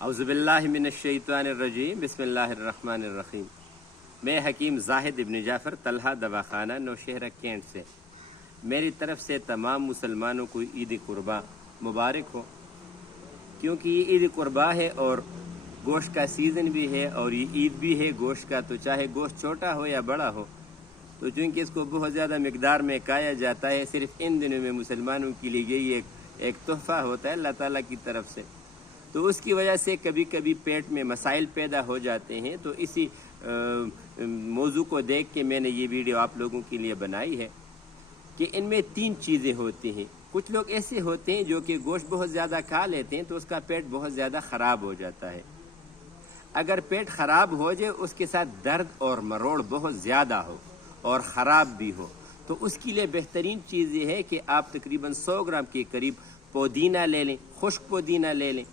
اعوذ باللہ من الشیطان الرجیم بسم اللہ الرحمن الرحیم۔ میں حکیم زاہد ابن جعفر طلحہ دواخانہ نوشہرہ کینٹ سے، میری طرف سے تمام مسلمانوں کو عید قربا مبارک ہو، کیونکہ یہ عید قربا ہے اور گوشت کا سیزن بھی ہے اور یہ عید بھی ہے گوشت کا، تو چاہے گوشت چھوٹا ہو یا بڑا ہو، تو چونکہ اس کو بہت زیادہ مقدار میں کھایا جاتا ہے، صرف ان دنوں میں مسلمانوں کے لیے یہی ایک تحفہ ہوتا ہے اللہ تعالیٰ کی طرف سے، تو اس کی وجہ سے کبھی کبھی پیٹ میں مسائل پیدا ہو جاتے ہیں۔ تو اسی موضوع کو دیکھ کے میں نے یہ ویڈیو آپ لوگوں کے لیے بنائی ہے کہ ان میں 3 چیزیں ہوتی ہیں۔ کچھ لوگ ایسے ہوتے ہیں جو کہ گوشت بہت زیادہ کھا لیتے ہیں تو اس کا پیٹ بہت زیادہ خراب ہو جاتا ہے۔ اگر پیٹ خراب ہو جائے، اس کے ساتھ درد اور مروڑ بہت زیادہ ہو اور خراب بھی ہو، تو اس کے لیے بہترین چیز یہ ہے کہ آپ تقریباً 100 گرام کے قریب پودینہ لے لیں، خشک پودینہ لے لیں،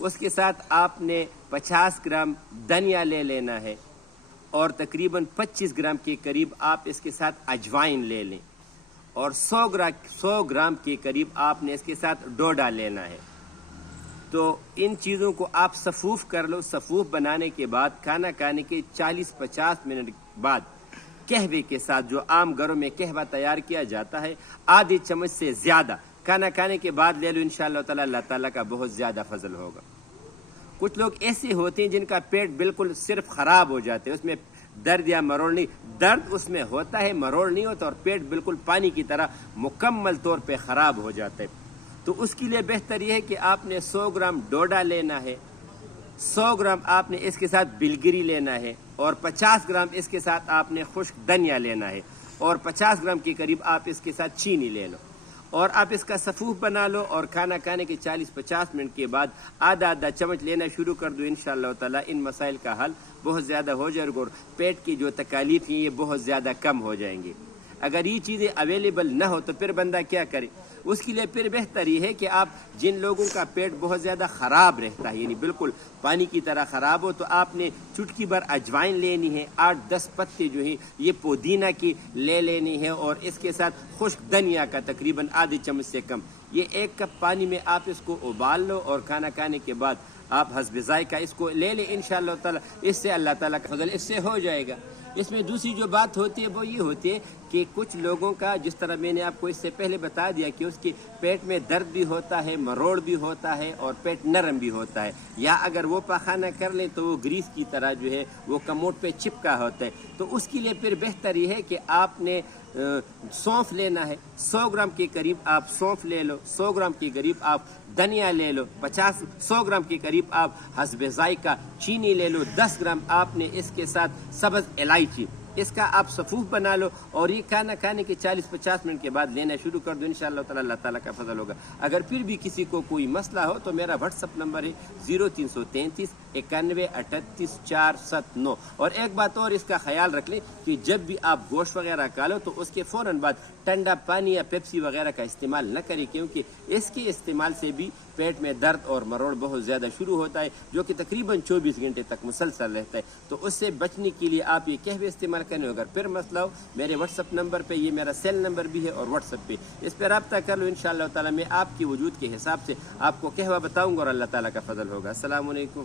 اس کے ساتھ آپ نے 50 گرام دھنیا لے لینا ہے اور تقریباً 25 گرام کے قریب آپ اس کے ساتھ اجوائن لے لیں، اور 100 گرام کے قریب آپ نے اس کے ساتھ ڈوڈا لینا ہے۔ تو ان چیزوں کو آپ صفوف کر لو۔ صفوف بنانے کے بعد کھانا کھانے کے 40-50 منٹ بعد قہوے کے ساتھ، جو عام گھروں میں قہوہ تیار کیا جاتا ہے، آدھی چمچ سے زیادہ کھانا کھانے کے بعد لے لو، انشاءاللہ تعالی اللہ تعالیٰ کا بہت زیادہ فضل ہوگا۔ کچھ لوگ ایسے ہوتے ہیں جن کا پیٹ بالکل صرف خراب ہو جاتے ہیں، اس میں درد یا مروڑ نہیں، درد اس میں ہوتا ہے، مروڑ نہیں ہوتا، اور پیٹ بالکل پانی کی طرح مکمل طور پہ خراب ہو جاتا ہے۔ تو اس کے لیے بہتر یہ ہے کہ آپ نے 100 گرام ڈوڈا لینا ہے، 100 گرام آپ نے اس کے ساتھ بلگری لینا ہے، اور 50 گرام اس کے ساتھ آپ نے خشک دھنیا لینا ہے، اور 50 گرام کے قریب آپ اس کے ساتھ چینی لے لو، اور آپ اس کا صفوف بنا لو، اور کھانا کھانے کے 40-50 منٹ کے بعد آدھا چمچ لینا شروع کر دو۔ انشاءاللہ تعالی ان مسائل کا حل بہت زیادہ ہو جائے گا، اور پیٹ کی جو تکالیف ہیں یہ بہت زیادہ کم ہو جائیں گی۔ اگر یہ چیزیں اویلیبل نہ ہو تو پھر بندہ کیا کرے؟ اس کے لیے پھر بہتر یہ ہے کہ آپ جن لوگوں کا پیٹ بہت زیادہ خراب رہتا ہے، یعنی بالکل پانی کی طرح خراب ہو، تو آپ نے چٹکی بھر اجوائن لینی ہے، 8-10 پتے جو ہیں یہ پودینہ کی لے لینی ہے، اور اس کے ساتھ خشک دھنیا کا تقریباً آدھی چمچ سے کم، یہ 1 کپ پانی میں آپ اس کو ابال لو، اور کھانا کھانے کے بعد آپ حسب ذائقہ اس کو لے لیں انشاءاللہ تعالی۔ اس سے اللہ تعالیٰ کا فضل اس سے ہو جائے گا۔ اس میں دوسری جو بات ہوتی ہے وہ یہ ہوتی ہے کہ کچھ لوگوں کا، جس طرح میں نے آپ کو اس سے پہلے بتا دیا کہ اس کے پیٹ میں درد بھی ہوتا ہے، مروڑ بھی ہوتا ہے، اور پیٹ نرم بھی ہوتا ہے، یا اگر وہ پاخانہ کر لیں تو وہ گریس کی طرح جو ہے وہ کموڈ پہ چپکا ہوتا ہے، تو اس کے لیے پھر بہتر یہ ہے کہ آپ نے سونف لینا ہے، 100 گرام کے قریب آپ سونف لے لو، 100 گرام کے قریب آپ دھنیا لے لو، 100 گرام کے قریب آپ حسب ذائقہ چینی لے لو، 10 گرام آپ نے اس کے ساتھ سبز الائچی، اس کا آپ صفوف بنا لو، اور یہ کھانا کھانے کے 40-50 منٹ کے بعد لینا شروع کر دو، انشاءاللہ تعالی اللہ تعالیٰ کا فضل ہوگا۔ اگر پھر بھی کسی کو کوئی مسئلہ ہو تو میرا واٹس ایپ نمبر ہے 0333 91 38 479۔ اور ایک بات اور اس کا خیال رکھ لیں کہ جب بھی آپ گوشت وغیرہ کھا لو تو اس کے فوراً بعد ٹھنڈا پانی یا پیپسی وغیرہ کا استعمال نہ کریں، کیونکہ اس کے استعمال سے بھی پیٹ میں درد اور مروڑ بہت زیادہ شروع ہوتا ہے، جو کہ تقریباً 24 گھنٹے تک مسلسل رہتا ہے۔ تو اس سے بچنے کے لیے آپ یہ قہوے استعمال کریں۔ اگر پھر مسئلہ ہو، میرے واٹس ایپ نمبر پہ، یہ میرا سیل نمبر بھی ہے اور واٹس ایپ پہ، اس پہ رابطہ کر لو، انشاءاللہ تعالی میں آپ کی وجود کے حساب سے آپ کو قہوہ بتاؤں گا اور اللہ تعالیٰ کا فضل ہوگا۔ السلام علیکم۔